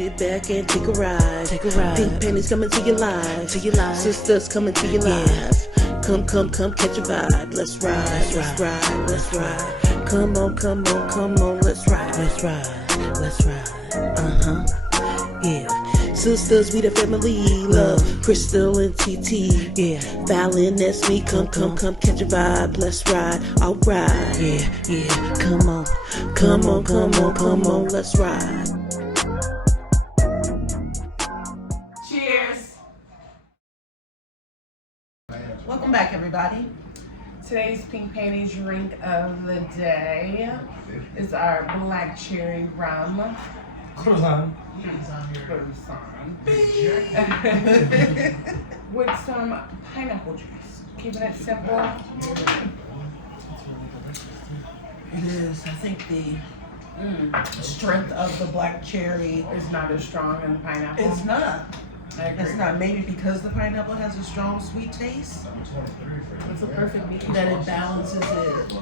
Sit back and take a ride. Pink panties coming to your life. Sisters coming to your life. Come, catch a vibe. Let's ride. Come on, let's ride. Yeah. Sisters, we the family. Love, Crystal and TT. Yeah. Fallon, that's me. Come, catch a vibe. Let's ride. Alright. Yeah. Come on, let's ride. Cheers. Welcome back, everybody. Today's pink panties drink of the day is our black cherry rum. Croissant. With some pineapple juice. Keeping it simple. It is, I think, the strength of the black cherry. It's not as strong as the pineapple. It's not. I agree. It's not. Maybe because the pineapple has a strong sweet taste. It's a perfect meat. That it balances it.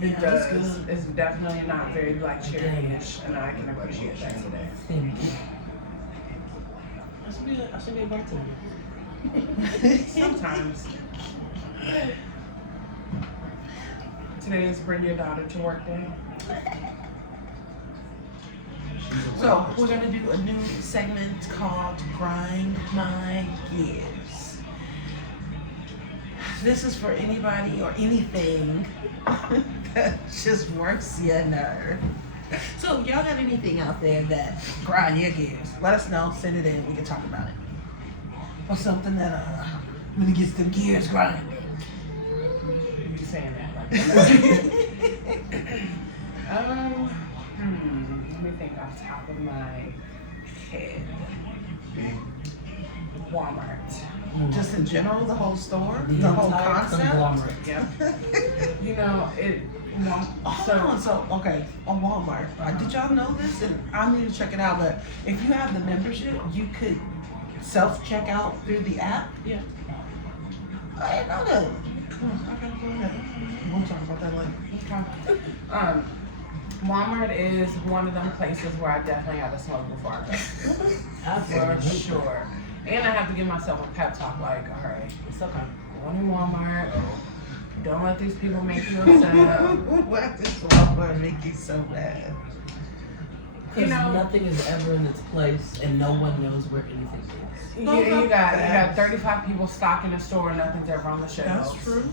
It does. It's definitely not very black cherry-ish, and I can appreciate that today. Thank you. I should be a bartender. Sometimes. Today is Bring Your Daughter to Work Day. So we're gonna do a new segment called Grind My Gears. This is for anybody or anything that just works your nerve. So y'all got anything out there that grind your gears? Let us know. Send it in. We can talk about it. Or something that really gets the gears grinding. You saying that like let me think off the top of my head. Walmart. Just in general, the whole store, the whole concept. Yeah. You know, Okay, on Walmart. Did y'all know this? And I need to check it out. But if you have the membership, you could self-check out through the app. Yeah. I didn't know that. I gotta go ahead. We'll talk about that later. Okay. Walmart is one of them places where I definitely have to smoke before I go. For sure. And I have to give myself a pep talk like, all right, it's okay. Go in Walmart. Don't let these people make you upset. Why does Walmart make you so bad? You know, nothing is ever in its place, and no one knows where anything is. You got 35 people stocking the store, and nothing's ever on the shelves. That's true.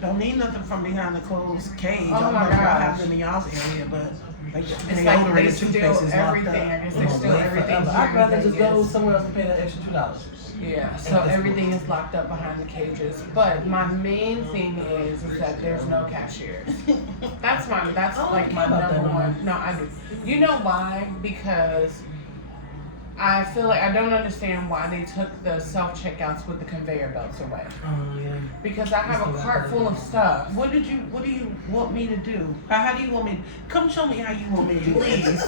Don't need nothing from behind the closed cage. Oh I don't my know if y'all gosh. have them in y'all's area, but It's like they steal everything. I guess they steal everything. I'd rather just go somewhere else and pay that extra $2. Yeah, so everything is locked up behind the cages. But my main thing is that there's no cashiers. That's like my number one. No, I do. You know why? Because I feel like I don't understand why they took the self-checkouts with the conveyor belts away. Yeah. Because I have a cart full of stuff. What do you want me to do? How do you want me? Come show me how you want me to do this.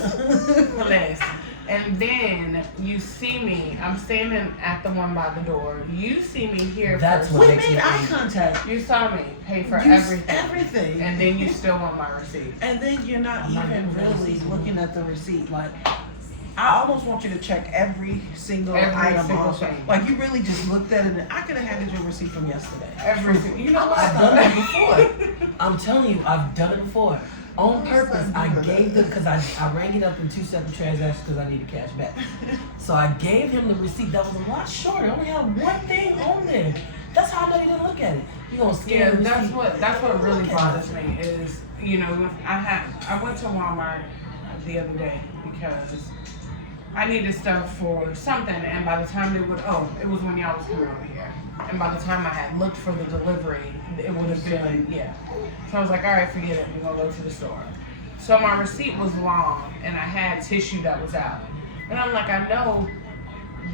Please. And then you see me. I'm standing at the one by the door. You see me here. That's first. what We makes made me eye angry. contact. You saw me pay for everything. And then you still want my receipt. And then you're not even really looking at the receipt. Like, I almost want you to check every single item. Thing. Like, you really just looked at it and I could have handed you a receipt from yesterday. Everything. You know what? I've done that before. I'm telling you, I've done it before. On purpose, I gave them, because I rang it up in 2 separate transactions because I needed cash back. So I gave him the receipt that was a lot shorter. I only had one thing on there. That's how I know you didn't look at it. You gonna scan the receipt. That's what really bothers me is, you know, I went to Walmart the other day because I needed stuff for something, and by the time it was when y'all was coming over here. And by the time I had looked for the delivery, it would have been, yeah. So I was like, all right, forget it. We're going to go to the store. So my receipt was long, and I had tissue that was out. And I'm like, I know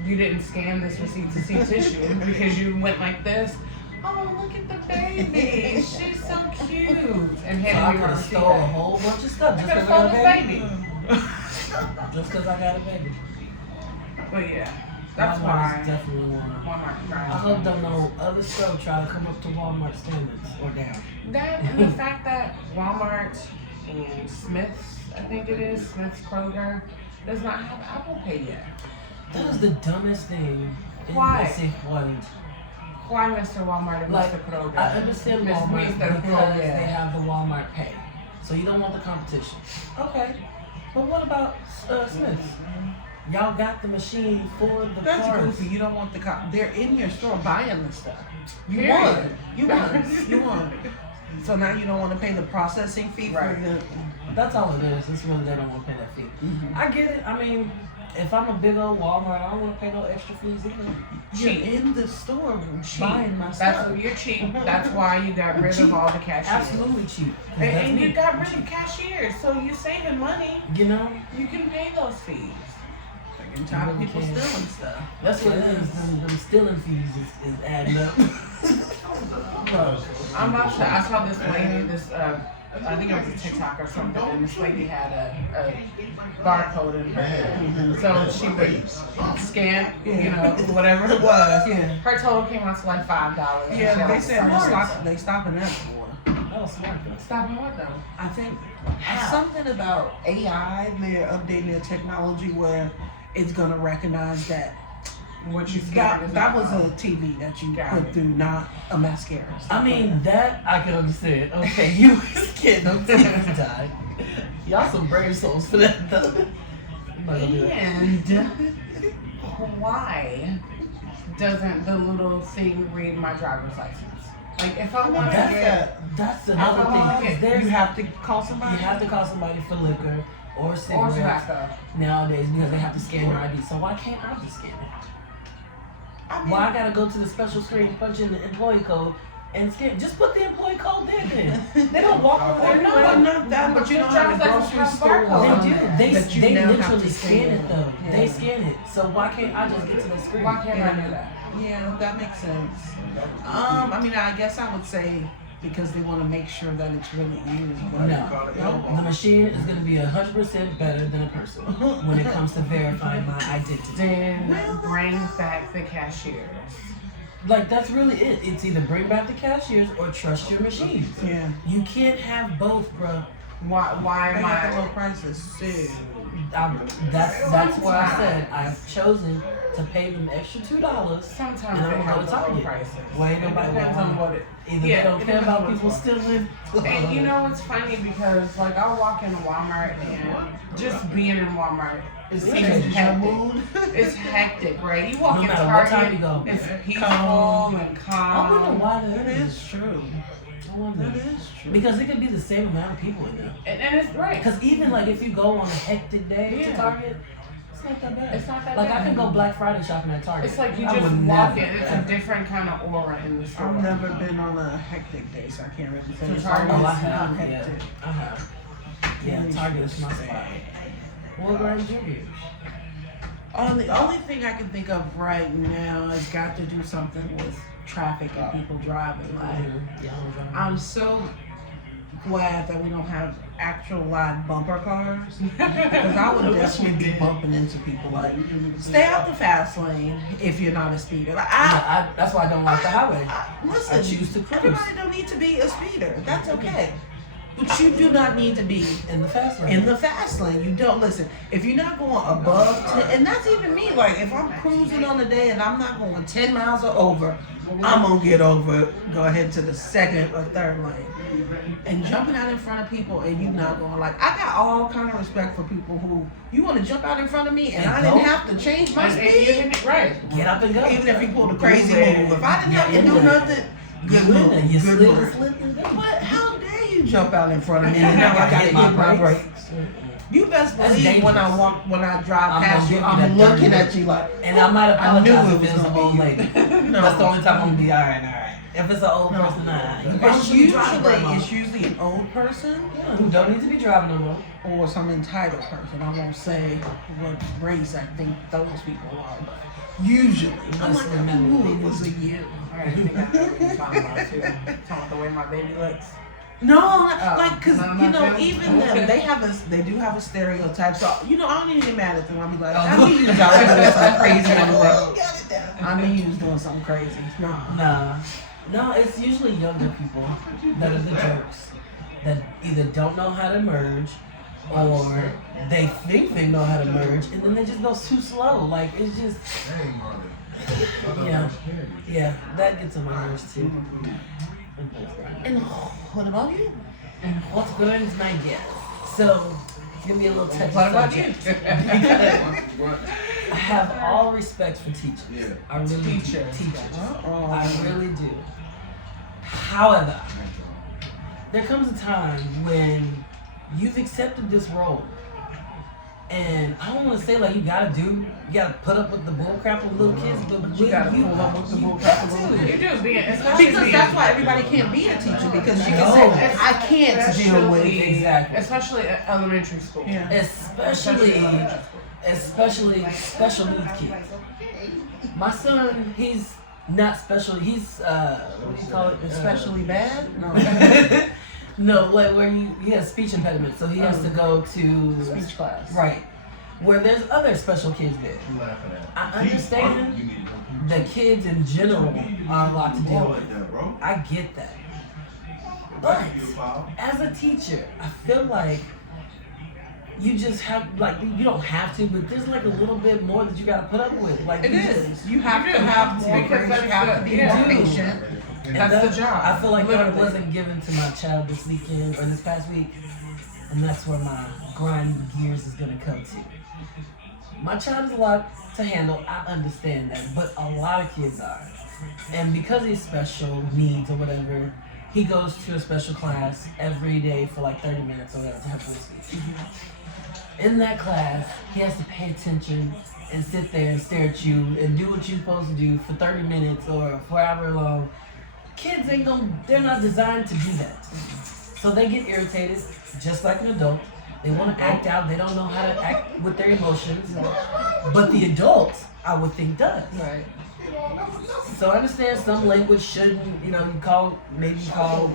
you didn't scan this receipt to see tissue because you went like this. Oh, look at the baby. She's so cute. And handed me my receipt. Stole a whole bunch of stuff. I could have stole the baby. Just because I got a baby. But yeah. That's why. Definitely Walmart. I hope don't know other stuff try to come up to Walmart standards or down. That and the fact that Walmart and Smith's, I think it is, Smith's Kroger, does not have Apple Pay yet. That is the dumbest thing. Why? Ese Juanito. Why Mr. Walmart and Like, Mr. Kroger? I understand Miss- Walmart Mr. because Kroger. they have the Walmart Pay, so you don't want the competition. Okay, but what about Smith's? Y'all got the machine for the That's parts. goofy. You don't want the they're in your store buying the stuff. You Period. won. You won. You won. So now you don't want to pay the processing fee Right. for the. That's all it is. It's really they don't want to pay that fee. I get it. I mean, if I'm a big old Walmart, I don't want to pay no extra fees either. You're Cheap. in the store Cheap. buying my That's stuff. you're cheap. That's why you got rid of all the cashiers. Absolutely cheap. 'Cause that's And you me. got rid of cashiers, so you're saving money. You know, You can pay those fees. I'm tired of people Really can. stealing stuff. that's what it is. Them stealing fees is adding up. I'm about to. I saw this lady. I think it was a TikTok or something, and this lady had a barcode in her head. So she would scan, whatever it was. Yeah. Her total came out to like $5. Yeah, they said Smart. they stopping that for. That was smart. though. Stopping what though? I think How? something about AI. They're updating their technology where it's gonna recognize that What you scanned is that not was wrong. a TV that you Got put it. through, not a mascara. I mean, that I can understand. Okay, you was kidding. Them teeth died. Y'all some brave souls for that, though. I'm not gonna do that. And why doesn't the little thing read my driver's license? Like if I want to get That's I another don't thing. know. 'Cause there's, you have to call somebody. you have to call somebody for liquor or or cigarettes tobacco. nowadays because they have to scan your ID. So why can't I just scan it? I mean, Why I gotta go to the special screen, punch in the employee code, and scan? Just put the employee code there then. They don't walk over there. no, but not that. But you Your know how the driver's license grocery has store. barcode. They do. They that you they now have literally to scan it though. Yeah. They scan it. So why can't I just get to the screen? Why can't I do that? Yeah, that makes sense. I mean, I guess I would say because they want to make sure that it's really you. But No, the machine is going to be 100% better than a person when it comes to verifying my identity. Then bring back the cashiers. Like that's really it. It's either bring back the cashiers or trust your machines. Yeah. You can't have both, bro. Why They am got the low I? prices too. That's what I said. I've chosen to pay them extra $2. Sometimes And they I'm have gonna the tell low you. prices. Well, ain't It nobody depends gonna- on what it. Either Yeah, they don't it care depends about on people what's stealing. And you know it's funny because like I'll walk into Walmart and just being in Walmart it seems Changes your hectic. mood. It's hectic, right? You walk No in matter what Target, time you go. it's peaceful Calm. and I wonder calm. why That is true. I wonder. That is true. Because it could be the same amount of people in there. And it's right. Because even like if you go on a hectic day to Yeah. Target, it's not that bad. It's not that like bad. I can go Black Friday shopping at Target. It's like you I just would walk never, in. It's a ever. different kind of aura in the store. I've never been on a hectic day, so I can't really say. It's Target? always Oh, I not have. Yeah, hectic. I have. Yeah, Target is my spot. What brand you get? The only thing I can think of right now has got to do something with traffic and people driving. Like, Yeah, I'm driving. I'm so glad that we don't have actual live bumper cars because I would definitely be bumping into people. Like, stay out the fast lane if you're not a speeder. Like, That's why I don't like the highway. listen, I choose to cruise. everybody don't need to be a speeder. That's okay. But you do not need to be In the fast lane. in the fast lane. You don't listen. If you're not going above 10, and that's even me. Like if I'm cruising on the day and I'm not going 10 miles or over, I'm gonna get over. Go ahead to the second or third lane. And jumping out in front of people and you not going like I got all kind of respect for people who you want to jump out in front of me and I didn't have to change my speed. Right. Get up and go. Even if you pulled a crazy move, if I didn't have to do nothing, good You move. in. You Good slid, move. slid, and go. But how dare you jump out in front of me? And now I gotta hit my brakes. You best That's believe when dangerous. when I drive I'm past gonna you, give you I'm that looking dirty at you like, And I might I knew apologize it if was it's an gonna old be lady. No. That's the only time I'm gonna be alright. If it's an old person, nah. You probably shouldn't it's usually an old person Yeah, who don't need to be driving no more. or some entitled person. I won't say what race I think those people are, but usually I'm like, I knew it was a you. I think I know what you're talking about too. Talking about the way my baby looks. No, like, cause no, you know, no. even them, they do have a stereotype. So you know, I don't even get mad at them. I'll be like, I knew you was out there doing something crazy on the road. I knew you was doing something crazy. No. No, it's usually younger people that are the jerks that either don't know how to merge or they think they know how to merge, and then they just go too slow. Like, it's just, yeah, that gets on my nerves too. And what about you? And what's going is my guess. So, give me a little touch. What about you? I have all respect for teachers. I really do. Teachers. I really do. However, there comes a time when you've accepted this role. And I don't want to say like you gotta put up with the bull crap with little kids, but You gotta pull up with the bull crap with little kids. You do, Because that's why everybody can't be a teacher, because you can say, I can't deal with it. Exactly. Especially at elementary school. Yeah. Especially special needs kids. My son, he's not special. He's what do you call it? Especially bad? No. No, like where he has speech impediment, so he has to go to Speech class. Right. Where there's other special kids there. I understand that kids in general are a lot to deal with. I get that. But as a teacher, I feel like you just have, like, you don't have to, but there's like a little bit more that you gotta put up with. Like, It is. You have to have more grace. You have to be more patient. And That's the job. I feel like that Literally. wasn't given to my child this weekend or this past week, and that's where my grinding gears is gonna come to. My child is a lot to handle. I understand that, but a lot of kids are, and because he's special needs or whatever, he goes to a special class every day for like 30 minutes or whatever to help with speech. In that class, he has to pay attention and sit there and stare at you and do what you're supposed to do for 30 minutes or for however long. Kids they're not designed to do that. So they get irritated, just like an adult. They want to act out. They don't know how to act with their emotions. But the adult, I would think, does. Right. So I understand some language shouldn't, maybe call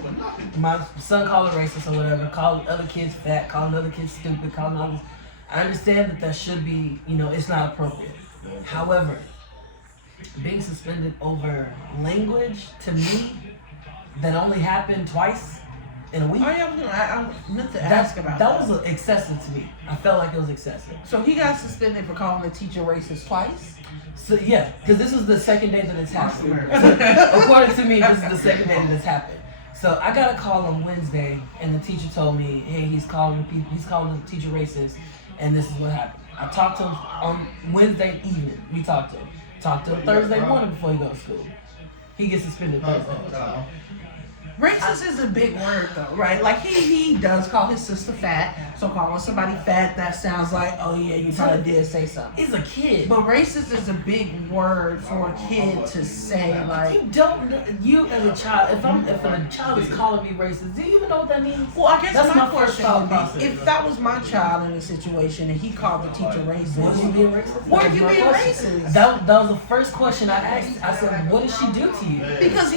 my son call it racist or whatever, call other kids fat, call other kids stupid, call others. I understand that should be, it's not appropriate. However, being suspended over language, to me, that only happened twice in a week. Oh yeah, I meant to ask about that. That was excessive to me. I felt like it was excessive. So he got suspended for calling the teacher racist twice? So yeah, because this is the second day that it's happened. According to me, this is the second day that it's happened. So I got a call on Wednesday, and the teacher told me, "Hey, he's calling the teacher racist, and this is what happened." I talked to him on Wednesday evening. We talked to him. Talked to him Thursday morning before he goes to school. He gets suspended Thursday. Racist is a big word though, right? Like he does call his sister fat. So calling somebody fat, that sounds like, oh yeah, you probably did say something. He's a kid. But racist is a big word for a kid to say, like. You as a child, if a child is calling me racist, do you even know what that means? Well, I guess That's my my first question thought would process. be, if that was my child in a situation and he called the teacher racist, Was he being racist? Were That you was my being question. racist? That was the first question I asked. I said, what did she do to you? Because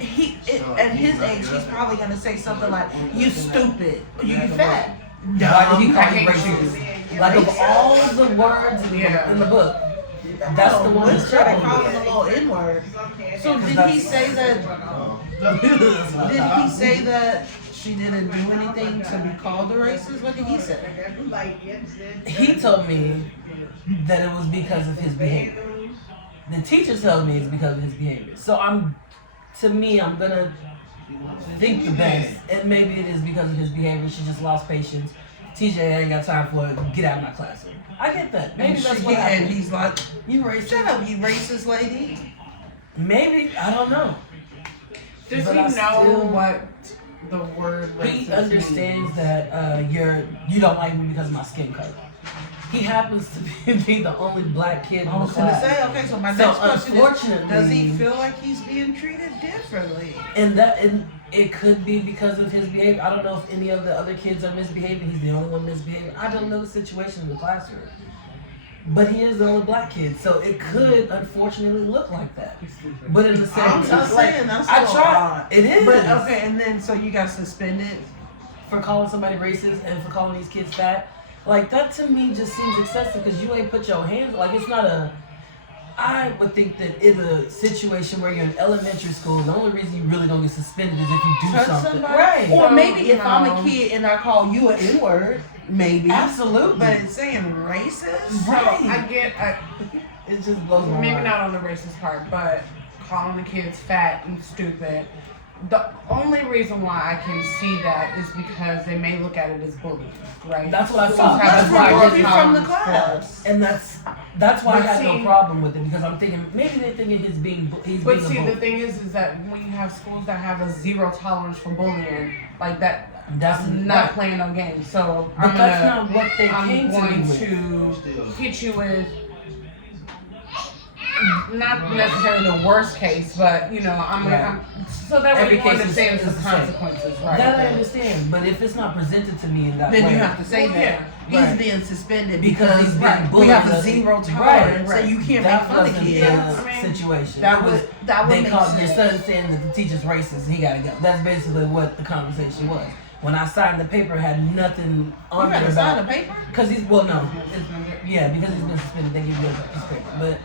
at his age, he's probably gonna say something like, "You stupid," or "You fat." Why did he call I you hate racist? Like, of all the words in the book, that's the one Let's that try to struck call me. him a little N-word. So did he say that? Did he say that she didn't do anything to be called a racist? What did he say? He told me that it was because of his behavior. The teacher told me it's because of his behavior. So I'm gonna think the best, and maybe it is because of his behavior. She just lost patience. TJ ain't got time for it. Get out of my classroom. I get that. Maybe that's what And happened. he's like, You racist? "Shut up, you racist lady." Maybe, I don't know. Does But he I know still- what the word racist He understands that you don't like me because of my skin color. He happens to be the only black kid in I the was gonna class. say, okay, so my So, next question is, unfortunately- does he feel like he's being treated differently? And it could be because of his behavior. I don't know if any of the other kids are misbehaving. He's the only one misbehaving. I don't know the situation in the classroom. But he is the only black kid, so it could unfortunately look like that. But in the same I'm time, just saying, that's a I little tried. odd. It is. But okay, and then so you got suspended. For calling somebody racist and for calling these kids fat. Like, that to me just seems excessive because you ain't put your hands, like, it's not I would think that in a situation where you're in elementary school, the only reason you really don't get suspended is if you do Touch something. somebody? Right. Or No, maybe if I'm no. a kid and I call you an N-word, maybe. Absolutely. But it's saying racist? So Right. it just blows my maybe mind. not on the racist part, but calling the kids fat and stupid. The only reason why I can see that is because they may look at it as bullying, right? That's what I Schools thought. have Let's a higher remove you from the tolerance class. And that's why I But had no see- problem with it, because I'm thinking maybe they're thinking he's But being see, a the bully. thing is that when you have schools that have a zero tolerance for bullying, like that, That's not right. playing no games. So But that's not what they I'm came going to me with. to hit you with not necessarily the worst case, but you know, Right. so that way Every you case is understand the the same. consequences, right? That I understand, but if it's not presented to me in that Then way, you have to say Well, that yeah. he's being suspended Because he's being we bullied. have a zero tolerance, so right. you can't that make fun of wasn't kids. Yeah, I the mean, situation. That It would was make they called your sense. son saying that the teacher's racist. He gotta go. That's basically what the conversation was. When I signed the paper, it had nothing on You there gotta sign a about. paper? Because he's because he's been suspended. They give you a piece of paper, but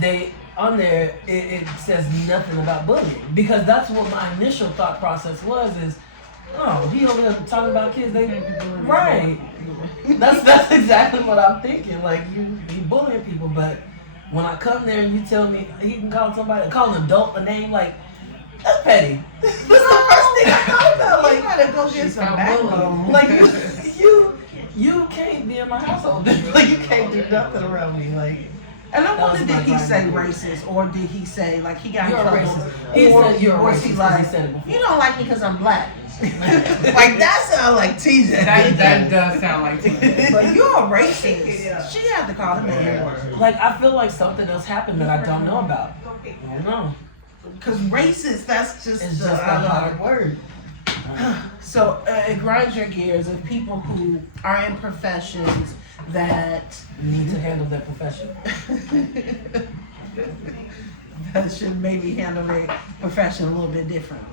they on there it says nothing about bullying, because that's what my initial thought process was. Is oh, he over there talking about kids. They right. That's exactly what I'm thinking. Like you bullying people, but when I come there and you tell me he can call an adult a name, like that's petty. That's the first thing I thought about. You Like gotta go get some backbone. like you can't be in my household. Like you can't do nothing around me. Like And I That wonder, was did my he say grinding. racist, or did he say like he got in You're a trouble? racist. He Or said you're a was he racist 'cause like, he said it before. you don't like me because I'm black? Like that sounds like TJ. that does sound like TJ. But you're a racist. She had to call him the N-word. Like I feel like something else happened that I don't know about. I don't know. Cause racist, that's just It's the, just a I don't know. hard word. So it grinds your gears of people who are in professions that You need to handle that profession. that should maybe handle their profession a little bit differently.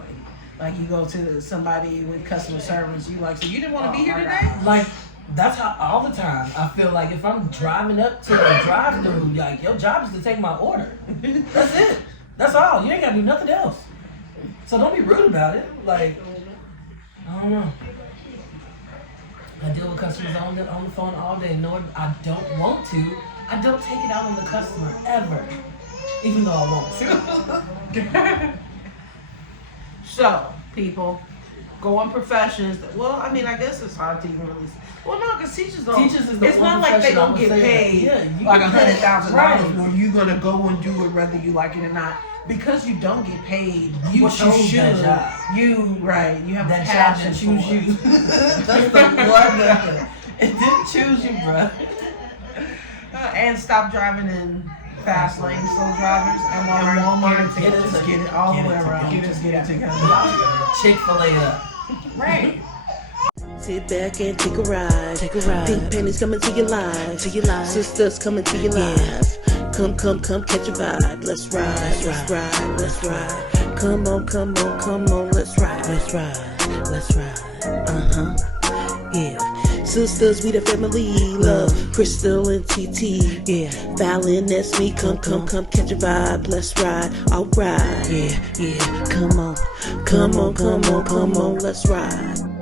Like you go to somebody with customer service, you like, so you didn't want to be here today? Like that's how all the time I feel like if I'm driving up to a drive-through, like your job is to take my order. That's it. That's all. You ain't gotta do nothing else. So don't be rude about it. Like I don't know. I deal with customers on the phone all day. No, I don't want to. I don't take it out on the customer ever, even though I want to. So, people, go on professions that, well, I mean, I guess it's hard to even really. Well, no, because teachers don't. Teachers is the it's one not like they profession I don't would get say that, paid yeah, you like get paid. $100,000 Right. when you're gonna go and do it whether you like it or not. Because you don't get paid You what you chose should. that job. You have That a job passion didn't choose for it. you. That's the one thing. It didn't choose you, bruh. And stop driving in fast lanes, slow drivers, and Walmart. Get it Just to- get it all the get way it around. together. Just get it together. Chick-fil-A up. Right. Sit back and take a ride. Pink pennies coming to your life. Sisters coming to your life. Come, catch a vibe. Let's ride. Come on, let's ride. Yeah. Sisters, we the family. Love, Crystal and TT. Yeah. Fallon, that's me. Come, catch a vibe. Let's ride. Alright. Yeah. Come on, let's ride.